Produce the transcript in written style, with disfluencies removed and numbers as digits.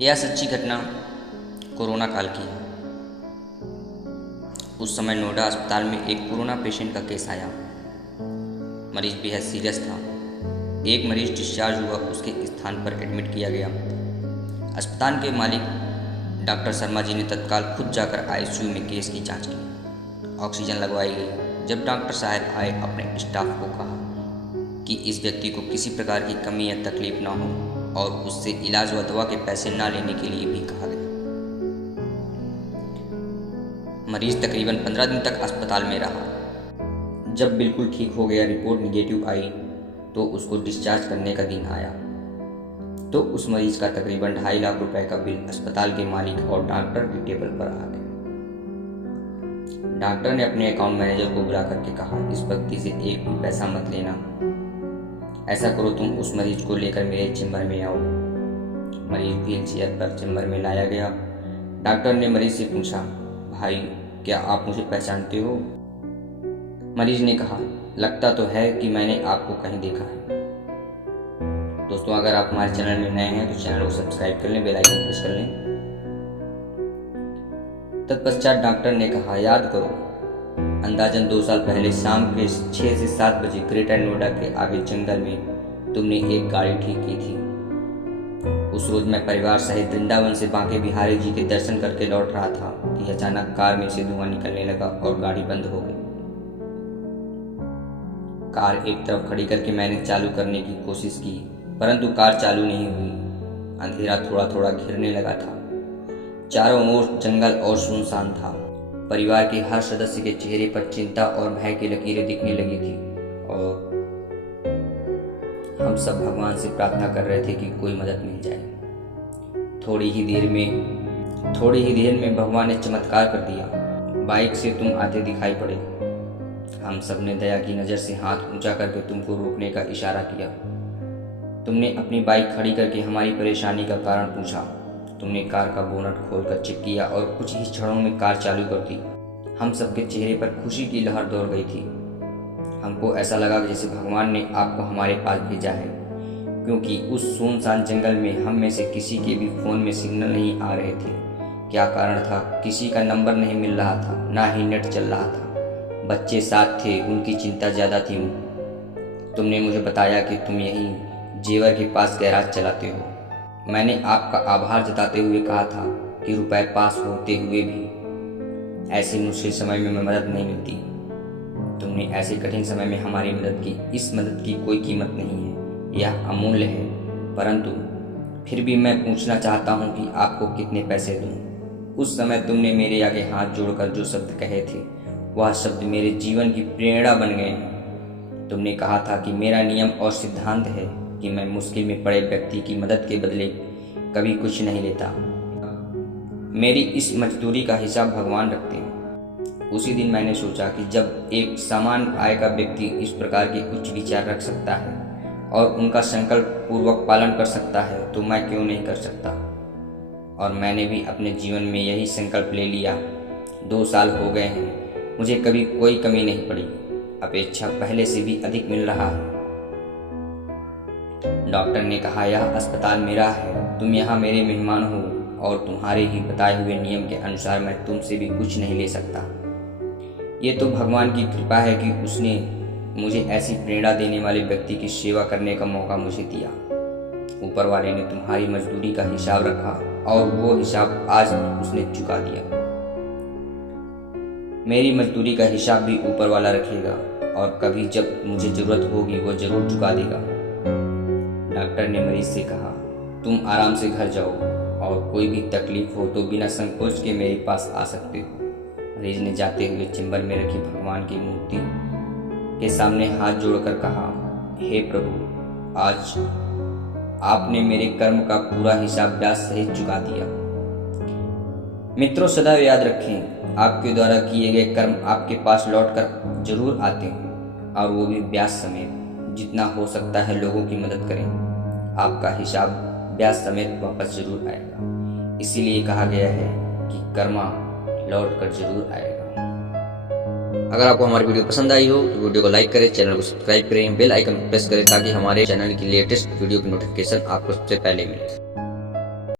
यह सच्ची घटना कोरोना काल की है। उस समय नोएडा अस्पताल में एक कोरोना पेशेंट का केस आया। मरीज बेहद सीरियस था। एक मरीज डिस्चार्ज हुआ, उसके स्थान पर एडमिट किया गया। अस्पताल के मालिक डॉक्टर शर्मा जी ने तत्काल खुद जाकर आईसीयू में केस की जांच की। ऑक्सीजन लगवाई गई। जब डॉक्टर साहब आए, अपने स्टाफ को कहा कि इस व्यक्ति को किसी प्रकार की कमी या तकलीफ ना हो और उससे इलाज व दवा के पैसे ना लेने के लिए भी कहा गया। मरीज तकरीबन 15 दिन तक अस्पताल में रहा। जब बिल्कुल ठीक हो गया, रिपोर्ट निगेटिव आई, तो उसको डिस्चार्ज करने का दिन आया। तो उस मरीज का तकरीबन 2.5 लाख रुपए का बिल अस्पताल के मालिक और डॉक्टर की टेबल पर आ गया। डॉक्टर ने अपने अकाउंट मैनेजर को बुला करके कहा, इस व्यक्ति से एक भी पैसा मत लेना। ऐसा करो, तुम उस मरीज को लेकर मेरे चेंबर में आओ। मरीज व्हील चेयर पर चेंबर में लाया गया। डॉक्टर ने मरीज से पूछा, भाई क्या आप मुझे पहचानते हो? मरीज ने कहा, लगता तो है कि मैंने आपको कहीं देखा है। दोस्तों, अगर आप हमारे चैनल में नए हैं तो चैनल को सब्सक्राइब कर लें, बेल आइकन प्रेस कर लें। तत्पश्चात डॉक्टर ने कहा, याद करो, अंदाजन 2 साल पहले शाम के 6 से 7 बजे ग्रेटर नोएडा के आगे जंगल में तुमने एक गाड़ी ठीक की थी। उस रोज मैं परिवार सहित वृंदावन से बांके बिहारी जी के दर्शन करके लौट रहा था कि अचानक कार में से धुआं निकलने लगा और गाड़ी बंद हो गई। कार एक तरफ खड़ी करके मैंने चालू करने की कोशिश की, परंतु कार चालू नहीं हुई। अंधेरा थोड़ा थोड़ा घिरने लगा था। चारों ओर जंगल और सुनसान था। परिवार के हर सदस्य के चेहरे पर चिंता और भय की लकीरें दिखने लगी थी और हम सब भगवान से प्रार्थना कर रहे थे कि कोई मदद मिल जाए। थोड़ी ही देर में भगवान ने चमत्कार कर दिया। बाइक से तुम आते दिखाई पड़े। हम सब ने दया की नज़र से हाथ ऊंचा करके तुमको रोकने का इशारा किया। तुमने अपनी बाइक खड़ी करके हमारी परेशानी का कारण पूछा। तुमने कार का बोनट खोलकर चेक किया और कुछ ही क्षणों में कार चालू कर दी। हम सबके चेहरे पर खुशी की लहर दौड़ गई थी। हमको ऐसा लगा जैसे भगवान ने आपको हमारे पास भेजा है, क्योंकि उस सुनसान जंगल में हम में से किसी के भी फोन में सिग्नल नहीं आ रहे थे। क्या कारण था? किसी का नंबर नहीं मिल रहा था, ना ही नेट चल रहा था। बच्चे साथ थे, उनकी चिंता ज़्यादा थी। तुमने मुझे बताया कि तुम यहीं जेवर के पास गैराज चलाते हो। मैंने आपका आभार जताते हुए कहा था कि रुपए पास होते हुए भी ऐसे मुश्किल समय में मदद नहीं मिलती। तुमने ऐसे कठिन समय में हमारी मदद की। इस मदद की कोई कीमत नहीं है, यह अमूल्य है। परंतु फिर भी मैं पूछना चाहता हूँ कि आपको कितने पैसे दूँ? उस समय तुमने मेरे आगे हाथ जोड़कर जो शब्द कहे थे, वह शब्द मेरे जीवन की प्रेरणा बन गए हैं। तुमने कहा था कि मेरा नियम और सिद्धांत है कि मैं मुश्किल में पड़े व्यक्ति की मदद के बदले कभी कुछ नहीं लेता। मेरी इस मजदूरी का हिसाब भगवान रखते हैं। उसी दिन मैंने सोचा कि जब एक सामान्य आय का व्यक्ति इस प्रकार के उच्च विचार रख सकता है और उनका संकल्प पूर्वक पालन कर सकता है, तो मैं क्यों नहीं कर सकता। और मैंने भी अपने जीवन में यही संकल्प ले लिया। 2 साल हो गए हैं, मुझे कभी कोई कमी नहीं पड़ी। अपेक्षा पहले से भी अधिक मिल रहा है। डॉक्टर ने कहा, यह अस्पताल मेरा है, तुम यहाँ मेरे मेहमान हो और तुम्हारे ही बताए हुए नियम के अनुसार मैं तुमसे भी कुछ नहीं ले सकता। ये तो भगवान की कृपा है कि उसने मुझे ऐसी प्रेरणा देने वाले व्यक्ति की सेवा करने का मौका मुझे दिया। ऊपर वाले ने तुम्हारी मजदूरी का हिसाब रखा और वो हिसाब आज उसने चुका दिया। मेरी मजदूरी का हिसाब भी ऊपर वाला रखेगा और कभी जब मुझे जरूरत होगी वो जरूर चुका देगा। डॉक्टर ने मरीज से कहा, तुम आराम से घर जाओ और कोई भी तकलीफ हो तो बिना संकोच के मेरे पास आ सकते हो। मरीज ने जाते हुए चेंबर में रखी भगवान की मूर्ति के सामने हाथ जोड़कर कहा, हे प्रभु, आज आपने मेरे कर्म का पूरा हिसाब ब्याज सहित चुका दिया। मित्रों, सदैव याद रखें, आपके द्वारा किए गए कर्म आपके पास लौटकर जरूर आते हैं और वो भी ब्याज समेत। जितना हो सकता है लोगों की मदद करें, आपका हिसाब ब्याज समेत वापस जरूर आएगा। इसीलिए कहा गया है कि कर्मा लौट कर जरूर आएगा। अगर आपको हमारी वीडियो पसंद आई हो तो वीडियो को लाइक करें, चैनल को सब्सक्राइब करें, बेल आइकन प्रेस करें ताकि हमारे चैनल की लेटेस्ट वीडियो की नोटिफिकेशन आपको सबसे पहले मिले।